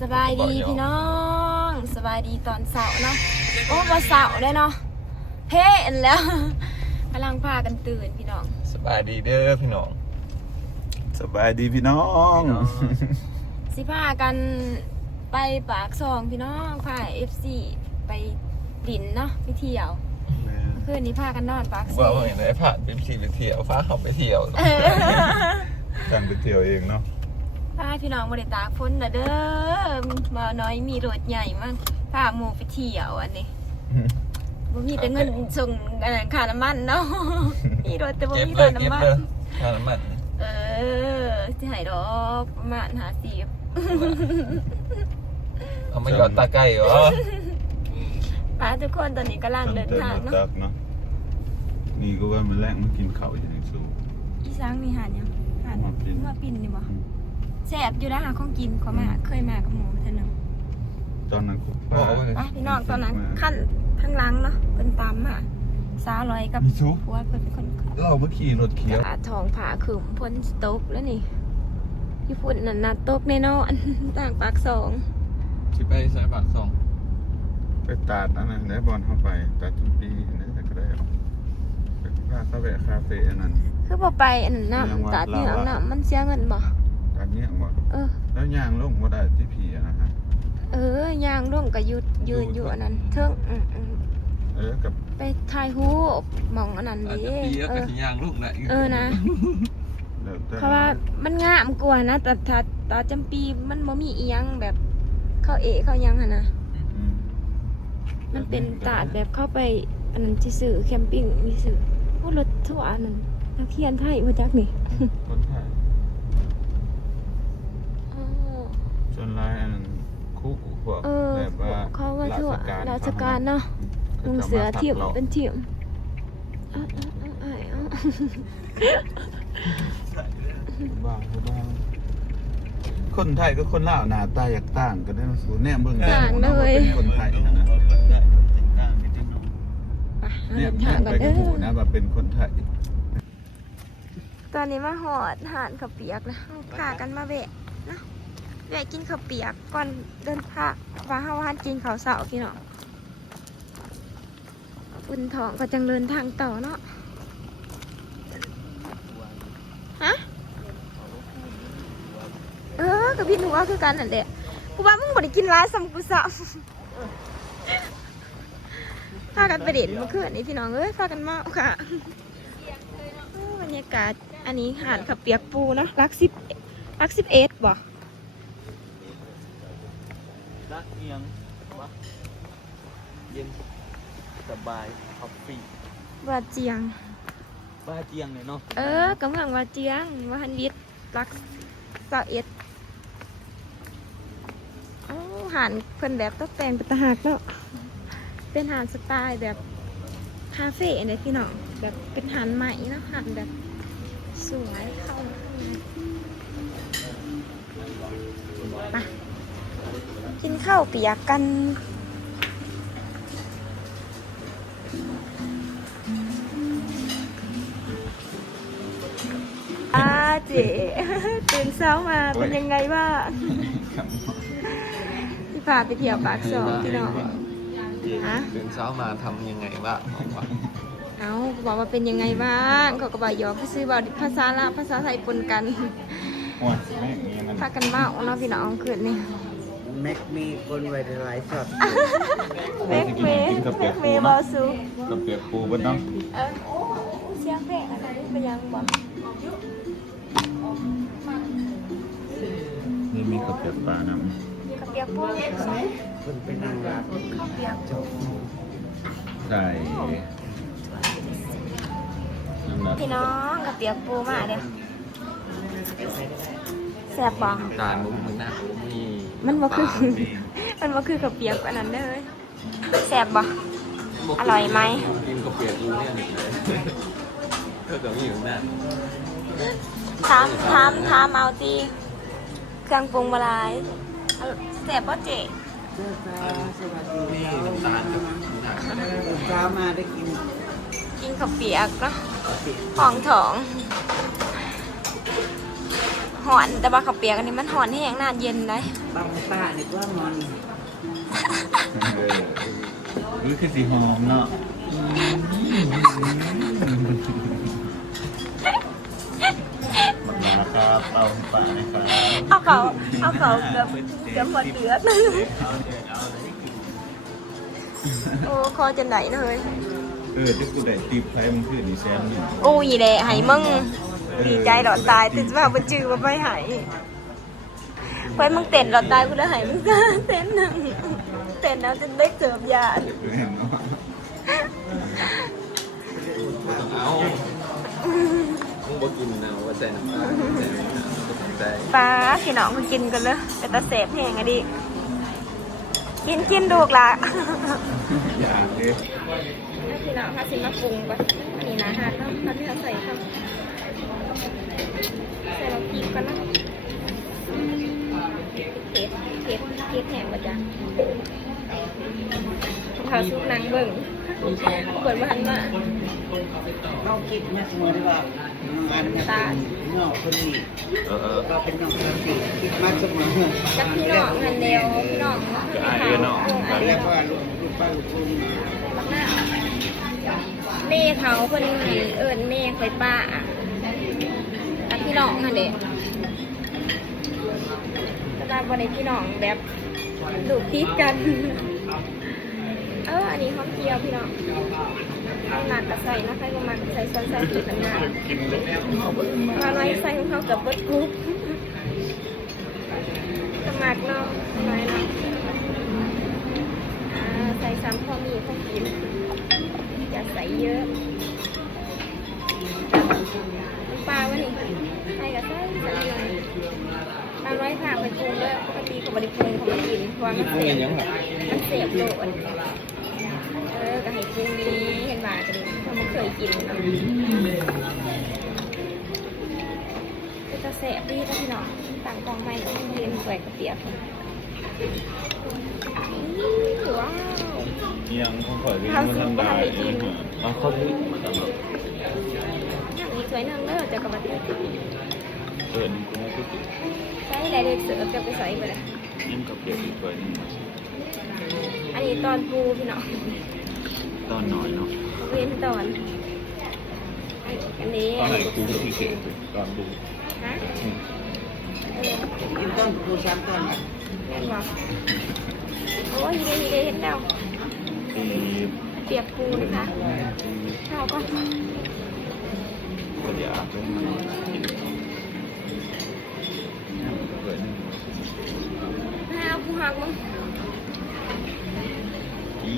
สบายดีพี่น้องสบายดีตอนเสาร์เนาะโอ้วันเสาร์ได้เนาะเพ่นแล้วกำลังพากันตื่นพี่น้องสบายดีเด้อพี่น้องสบายดีพี่น้อง สิพากันไปปากซองพี่น้องพา FC ไปดินเนาะไปเที่ยวเพื่อนนี้พากันนอนปากซ ว่า อง เห็นได้ผ่านไปเที่ยวฟ้าเขาไปเที่ยว กันไปเที่ยวเองเนาะ พาพี่น้องบริตากฝนนะเด้อมาน้อยมีรถใหญ่มากพาหมู่ไปเที่ยวอันนี้บ่มีแต่เงินส่งค่าน้ำมันเนาะมีรถแต่บ่ เก็บ มี เล ค่าย เก็บ น้ำมัน เลยค่าน้ำมัน ที่หายดอกประมาณ50เอามาหยอดตาไก่เหรอ ป้าทุกคนตอนนี้กำลังเดินทางเนาะ เนาะนี่ก็ว่ามันแรกมันกินข้าวอย่างนี้สู้ อีสังมีหานยังหาน มาปิ้น ว่าปิ่นนี่บ่แซ่บอยู่นะหาของกินเขามาเคยมากับหมูเท่านึง ตอนนั้นคุณ บอ ป้าก ว่า ป้าพี่น้องตอนนั้นขั้นทางหลังเนาะเป็นตามมา300กับ พี่ชู ผัวเพิ่นเป็นคนขับ เราเมื่อขี่รถเขียว กาทองผ่าขึ้นพ้นสต๊อกแล้วนี่ญี่ปุ่นนั่นน่ะตกแน่นอนต่างปากสอง สิไปสายปากสอง ไปตัดอันนั้นได้บอลเข้าไปตัดทุกปีนี่แต่ก็ได้เอาไปพาเข้าไปคาเฟ่อันนั้น คือพอไปอันนั้นน้ำตัดที่น้ำมันเสียเงินบ่ ตัดเนี้ยหมด เออ แล้วย่างลงมาได้ที่ผีอะนะฮะ ยางร่วงก็ยืนอยู่อันนั้นเทิงกับ ไปถ่ายรูปมองอันนั้น อาจ ดิ จะปีแล้วก็สิยางลูกแหละ นะ แล้วแต่ เพราะว่ามันงามกว่านะแต่ถ้าตาจำปีมันบ่มีอีหยังแบบเข้าเข้ายังหั่นนะ อืม มันเป็นตาดแบบเข้าไปอันนั้นที่สื่อแคมปิ้งมีสื่อโอ้รถทั่วอันนั้นนักเขียนไทยมาจากนี่ คนไทย อ๋อ ส่วนลายอันนั้นคุกพวกแบบว่า เขาว่าทั่วราชการเนาะลุงเสือเทียมเป็นเทียมบ้างคนไทยก็คนลาวหน้าตาอยากต่างกันได้มาสู่แน่เบิ่งเป็นคนไทยนะเนี่ย ทางกัน ไป เด้ กับหมู อ นะแบบเป็นคนไทย ตอนนี้มาหอดหานข้าวเปียกนะพากันมาแวะนะแวะกินข้าวเปียกก่อนเดินทางว่าเฮาหานกินข้าวเสาร์พี่น้องอุ่นท้องก็จังเดินทางต่อเนาะฮะกับพี่หนูว่าคือกันนั่นแหละกูว่ามึงบ่ได้กินร้ายซ้ำกูซ้ำพากันไปเด่นเมื่อคืนนี้พี่น้องพากันมาค่ะบรรยากาศอันนี้หาดขับเปียกปูเนาะรัก11บ่ รักเอียงวะเย็นสบายคอฟฟี่ ว่าเจียง บ้าเจียงเลยเนาะ กำลังว่าเจียงว่าฮันวิทรัก21หาดเพิ่นแบบตกแต่งเป็นตาหักเนาะเป็นหาดสไตล์แบบคาเฟ่เนี่ยพี่น้องแบบเป็นหาดใหม่นะหาดแบบสวยเข้าไปกินข้าวเปียกกันเจ๋ตื่นเช้ามาเป็นยังไงบ้างที่พาไปเที่ยวปากซอยพี่น้องฮะ ตื่นเช้ามาทำยังไงบ้างของวะ เอาบอกว่าเป็นยังไงบ้างเขาก็บอกหยอกซื้อบอกภาษาลาวภาษาไทยปนกัน โอ้ยแม่งนี้นั่น พากันเมาเนาะพี่น้องคืนนี้ แม็กมีคนไว้ในไลฟ์สด เมกเมย์บอสู กับเปียกปูบนน้อง เสียงเพลงอะไรไปยังบอก นี่มีกับเปียกปลาน้ กับเปียกปู คนเป็นนางรัก ข้าวเปียก ำใช่นั่นแหละ พี่น้องกับเปียกปูมาเด้อแซ่บบ่ ตาลมุ้งมันหน้ามี มันบ่คือ มันบ่คือกับเปียกอันนั้นเด้อแซ่บบ่อร่อยไหม กินกาแฟกูเนี่ยก็จะมีอยู่หน้า ถามเอาตีเครื่องปรุงบหลายแซ่บบ่เจ๊ นี่น้ำตาลกับหนัก เช้ามาได้กิน กินข้าวเปียกเนาะของถอง หอนแต่ว่าข้าวเปียกอันนี้มันหอนแห้งน่าเย็นเลย บางป้านี่ก็นอน รู้คือสีหอมเนาะมันมาครับเอาปะนะครับ เอาเขาเกือบหมดเดือดโอ้คอจะไหนนะเฮ้ย ที่กูได้ตีไฟมันคือดีแซมเนี่ย โอ้ยแหละหายมึงดีใจหลอดตายติดว่าบันจือมาไปหายไปมึงเต้นหลอดตายกูได้หายมึงก็เต้นหนึ่งเต้นแล้วจะได้เสิร์ฟยา เอามึงบ่กินนะว่าใส่น้ำตาลใส่น้ำตาลก็สนใจ ปลาพี่น้องมากินกันเลยแต่ตาเสพแห้งอะดิกินดูกละ อยากเลย พี่น้องค่ะสิมาปรุงก่อนอันนี้นะฮะเราที่เราใส่ค่ะใส่เรากินกันนะเผ็ดแห้งมาจ้ะข้าวซุปนางเบิ่งเปิดมาหันมา เราคิดมาเสมอได้ว่าอันนี้เป็นน้องคนนี้เราเป็นน้องคนนี้คิดมาเสมอ กับพี่น้องหันเดียวพี่น้อง แล้วก็ลูกป้าลูกคุณ บักหน้าเม่เขาคนนี้เอิญเม่เคยป้ากับพี่น้องหันเดียวก็ได้บนในพี่น้องแบบดูติดกันอันนี้ข้าวเกี๊ยวพี่น้องข้าวหนักกระใส่นะใครก็มาใส่ใส่ผิดกันหน้ามาไล่ใส่ของเขากับเบิร์ดกรุ๊ปสมัครเนาะน้อยเนาะใส่ซ้ำพอมีข้าวกินอย่าใส่เยอะปลาวันนี้ใส่กับใส่เลยปลาไร้ผ่าไปปรุงด้วยปกติกับบริปรุงของกินเพราะว่ามันเสียบโลดก็ให้ปรุงนี้เห็นว่ากันเราไม่เคยกินเนาะจะเสียบดีก็พี่น้องต่างกองไม้ก็เรียนสวยกระเปียกว้าว ยังคงขอเรียนมันทำได้เอาเข้าที่มาทำแบบ อย่างนี้สวยนึงเลิศจะกลับมาที่ นี่กูไม่คิดถึง ใช้อะไรเลยเสือจะไปใส่ไปเลย ยิ่งกับเปียกอีกตัวนึง อันนี้ตอนปูพี่น้อง ตอนน้อยเนาะ เว้นตอนอันนี้ ตอนไหนกูที่เสียตอนดู ฮะ กินต้นกูซ้ำต้น เล่นบอกโอ้ยฮีเดเห็นแล้ว ตี เปียกปูนะคะข้าวก็ ก็อยากเป็นมันกินเกิดนึง ข้าวผู้หักมั้ง อี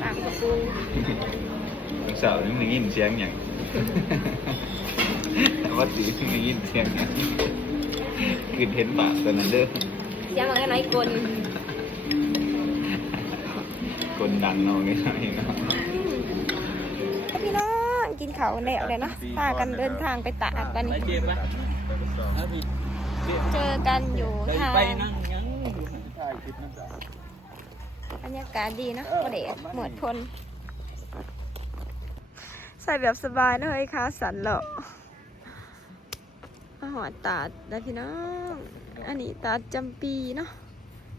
ปากกระปู สาวนึงยินเสียงอย่างว่าตีนึงยินเสียงอย่างกินเห็นปากตอนนั้นเด้อ เสียงอะไรกล คนดังเนาะไม่ใช่เนาะ พี่น้องกินข้าวกันแล้วเลยเนาะพากันเดินทางไปตากกัน ไปเจ็บปะเอาพี่ เจอกันอยู่ทาง ไปนั่งยังถ่ายคลิปนั่นจ้ะ บรรยากาศดีเนาะบ่ได้เหมือนพลใส่แบบสบายนะเฮ้ยขาสั่นเหรอมาหอดตาดนะพี่น้องอันนี้ตาดจำปีเนาะ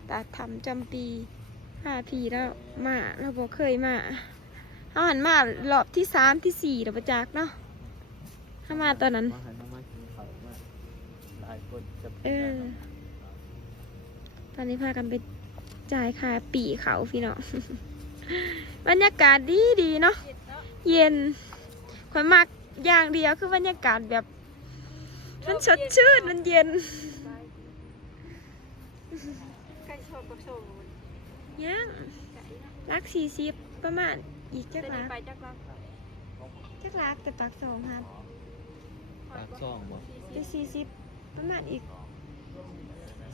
ตาดทำจำปี5 ปีแล้วมาเราบอกเคยมาเขาหันมารอบที่3 ที่ 4เราประจักเนาะถ้ามาตอนนั้น มาหันมากินข้าวมาหลายคนจะ ตอนนี้พากันไปจ่ายค่าปีเขาพี่น้อง บรรยากาศดีเนาะเย็นข่อยมักอย่างเดียวคือบรรยากาศแบบมันสดชื่นมันเย็นยังรัก40ประมาณอีกจักรักแต่ปาก2ครับ ปากซองบ่ จะ40ประมาณอีก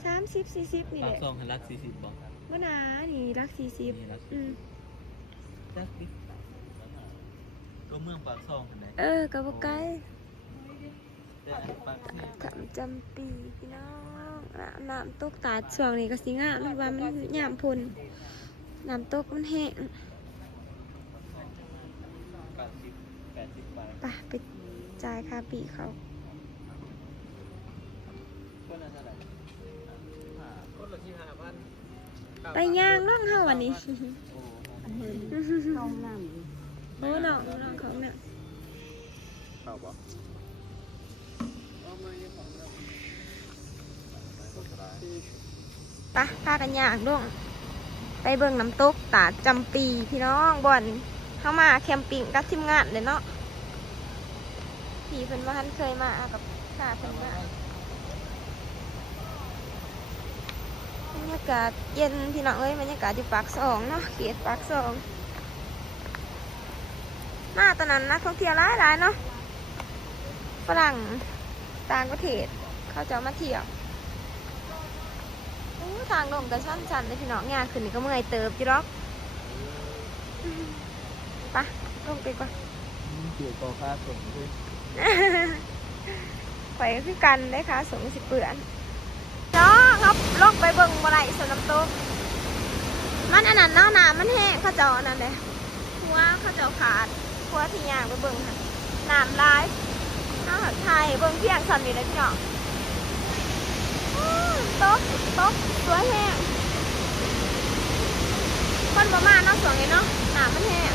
30-40นี่ ปา แห ก ละ ซองหันรัก40บ่ เมื่อนานี่รัก นี่รัก 40 จักดิตัวเมืองปากซองหันไหน กับบ่ไกล แต่ปากนี่ ทำจำปีพี่น้องน้ำตกตาดช่วงนี้ก็สิงามมันว่ามันยามพุ่นน้ำตกมันแห้ง 80บาท ไปจ่ายค่าปีเขา ไปย่างน้องเฮาวันนี้ เข้าน้ โอ้น้องเขาเนี่ย เข้าบ่ ไปพากันย่างน้องไปเบิ่งน้ำตกตาดจำปีพี่น้องบ่อนเข้ามาแคมปิ้งกับทีมงานเลยเนาะพี่เพิ่นว่าท่านเคยมากับข้าเพิ่นมาบรรยากาศเย็นพี่น้องเอ้ยบรรยากาศอยู่ปากซองเนาะเขตปากซองมาตอนนั้นนักท่องเที่ยวหลายๆเนาะฝรั่งต่างประเทศเขาจะมาเที่ยวทางลงแต่ชันๆเลยพี่น้องงานขึ้นนี่ก็เมื่อยเติบจีรอกไปลงไปก่อน เกี่ยวกับค่าส่งด้วย ไปคือกันได้ค่ะสงสิเปื่อนน้องครับลงไปเบิ่งบ่ไรสวนน้ำตกมันอันนั้นเนาะน้ำมันแห้งเขาเจาะนั่นเลยหัวเขาเจาะขาดหัวที่ย่างไปเบิ่งค่ะน้ำลายน้ำหักไทยเบิ่งเพียงสันอยู่เลยพี่น้องตกสวยแห้งคนประมาณเนาะสวยเนาะน้ำมันแห้ง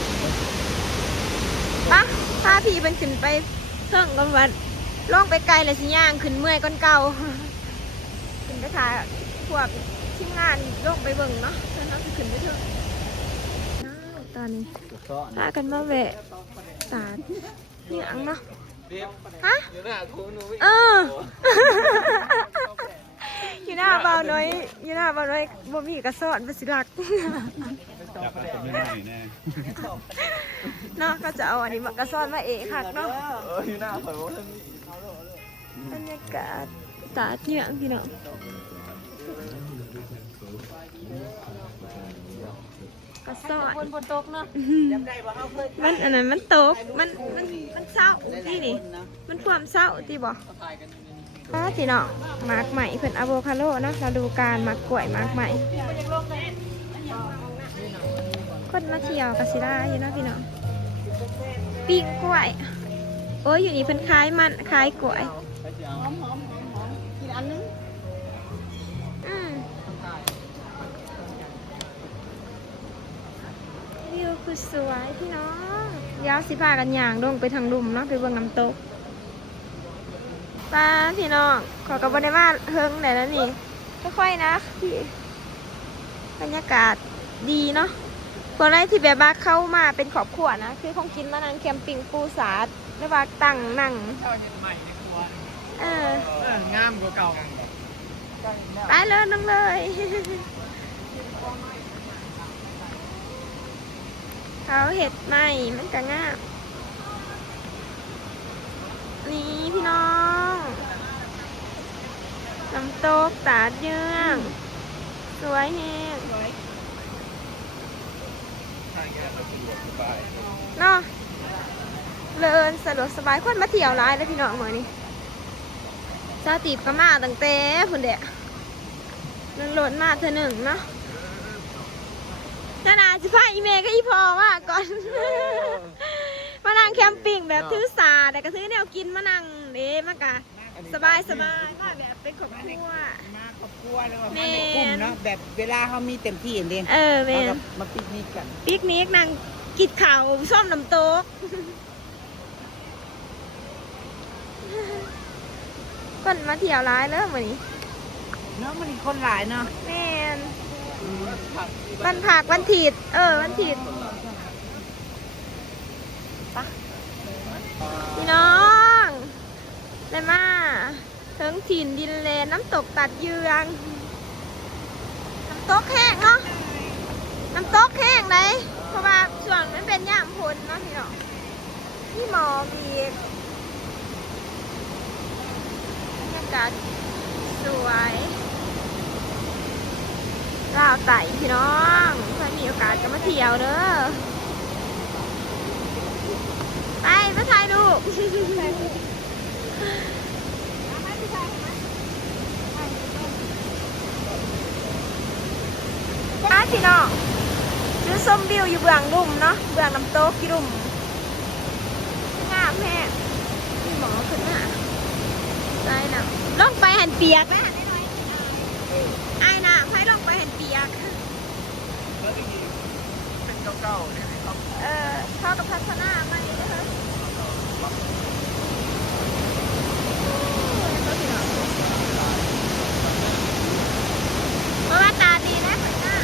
ปะพาพี่เป็นขึ้นไปเทิงกันวันล่องไปไกลเลยสิย่างขึ้นเมื่อยก้นเก่าขึ้นไปถ่ายพวกทีมงานล่องไปเบิ่งเนาะแล้วเราจะขึ้นไปเทิงตอนนี้พากันมาแวะตาดนี่อังเนาะฮะอยู่หน้าเบาน้อยบ่มีกระสอนไปสิลักเนาะก็จะเอาอันนี้มากระสอนมาเอะคักเนาะ อยู่หน้าข่อยว่าท่านนี้ บรรยากาศตาดเหยื่อพี่น้องกระสอนบนตกเนาะมันอันนั้นมันตกมันเศร้าที่นี่มันความเศร้าที่บอกพี่น้องหมากใหม่เพิ่นอะโวคาโดเนาะเราดูการหมากกล้วยหมากใหม่คนมาเที่ยวกะสิได้อยู่เนาะพี่น้องปิ้งกล้วยโอ้ยอยู่นี่เพิ่นคล้ายมันคล้ายกล้วย ำหอมกินอันนึง วิวคือสวยพี่น้องเดี๋ยวสิพากันย่างลงไปทางลุ่มเนาะไปเบิ่งน้ำตกป้าพี่น้องขอกระบอกได้มาเฮิงไหนแล้วนี่ค่อยๆนะพี่บรรยากาศดีเนาะคนแรกที่แบบว่าเข้ามาเป็นครอบครัวนะคือคงกินมานั่งแคมปิ้งปูสาดไม่ว่าตั้งนั่งงามกว่าเก่า ไปเลยน้องเลย เขาเห็ดใหม่มันก็ง่ามนี่พี่น้องน้ำตกตาดเยื่องสวยแฮงเนาะเลินสะดวกสบายคนมาเที่ยวร้ายแล้วพี่น้องมื้อนี้เจ้าตีบก็มาตั้งแต่พุ่นเดะนั่งรถมาเธอหนึ่งเนาะนาสิพาอีเมย์ก็อีพอว่าก่อน มานั่งแคมปิ้งแบบถือสาแต่ก็ซื้อแนวกินมานั่งเด้มากะสบายมาแบบเป็นครอบครัว มาครอบครัวแล้วมาในกลุ่มเนาะแบบเวลาเขามีเต็มที่อย่างเดียว แม่น มาปิกนิกกัน ปิกนิกนั่งกินข้าวส้มน้ำโต๊กคนมาเที่ยวร้ายเลยมื้อนี้ เนาะมันมีคนหลายเนาะ แม่นวันผักวันถีดวันถีดปะพี่น้องได้มาถึงถิ่นดินเลนน้ำตกตัดเยืองน้ำตกแห้งเนาะน้ำตกแห้งเลยเพราะว่าช่วงมันเป็นย่ามพลเนาะพี่น้องนี่หมอมีบรรยากาศสวยลาวไต่พี่น้องใครมีโอกาสก็มาเที่ยวเด้อไปมาถ่ายรูปพี่น้องดูส้มวิวอยู่เบื้องลุ่มเนาะเบื้องน้ำตกที่ลุ่มงามแม่พี่หมอขึ้นมาได้นะลงไปหันเปียกไปหันได้หน่อยไอ้น่ะไฟล เป็นเก่าๆเนี่ยครับ เข้ากับพัฒนาใหม่นะคะเพราะว่าตาดีนะข้างหน้า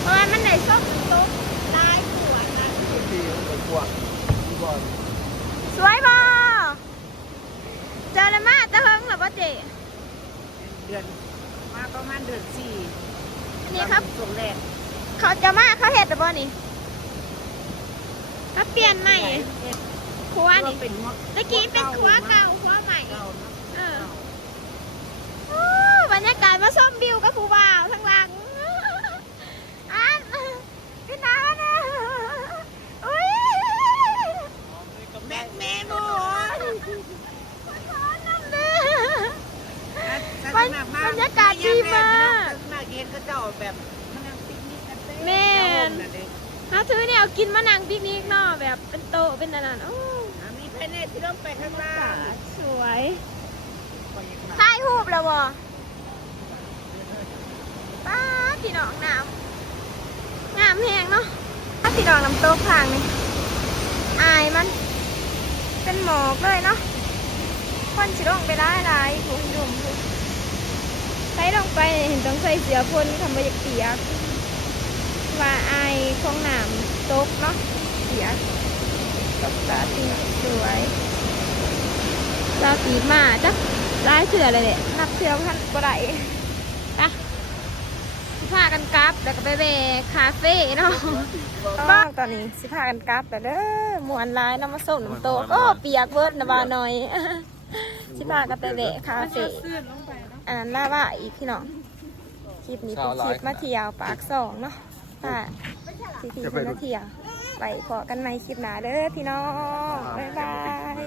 เพราะว่ามันได้ส้มตุ๊กลายสวยนะ ดีมันกว้างดีบอล สวยบ่เจอเลยมาตะเฮิงหรือว่าเจ๊ เดือนมาประมาณเดือน4 อันนี้ครับ ส่งแรก เขาจะมาเขาเห็ดหรือบ่นี่เขาเปลี่ยนใหม่ครัวนี่ เป็นหัว ตะกี้เป็นครัวเก่าครัวใหม่ เก่าเนาะ โอ้บรรยากาศมาส้มบิวกับผู้บ่าวทั้งหลังอันพี่น้านะอุ้ย แม่แม่โม น้ำเด้อบรรยากาศดีมาก มาเย็นก็เจ้าแบบมานั่งปิกนิกกันเต้ แม่นเขาถือเนี่ยกินมะนางปิกนิกเนาะแบบเป็นโต๊ะเป็นอะไรนั่นโอ้ มีเพนเนที่ต้องไปข้างล่าง สวยถ่ายรูปแล้วบ่ป้าพี่น้องน้ำงามแหงเนาะป้าพี่น้องน้ำโต๊ะข้างนี่อายมันเป็นหมอกเลยเนาะคนสิลงไปได้หลายผู้ดุมผู้ใช้ลงไปเห็นต้องใส่เสื้อพ่นทำมาจากเปียกว่าอายของน้ำโต๊ะเนาะเปียกกับตาที่สวยเราตีมาจ้ะลายเสือเลยเนี่ยนับเสือพันกว่าไหนนะสิพากันกลับแล้วก็ไปแวะคาเฟ่เนาะบ้างตอนนี้สิพากันกลับแล้วเด้อมวนลายน้ำมาส้มน้ำโตกโอ้เปียกเบิดนะบ้าหน่อยสิพากันไปแวะคาเฟ่อันนั้นล่าว่าอีกพี่น้องคลิปนี้เป็นคลิปมาเที่ยวปากสองเนาะค่ะทีมาเที่ยวไปพอกันใหม่คลิปหน้าเด้อพี่น้องบ๊ายบาย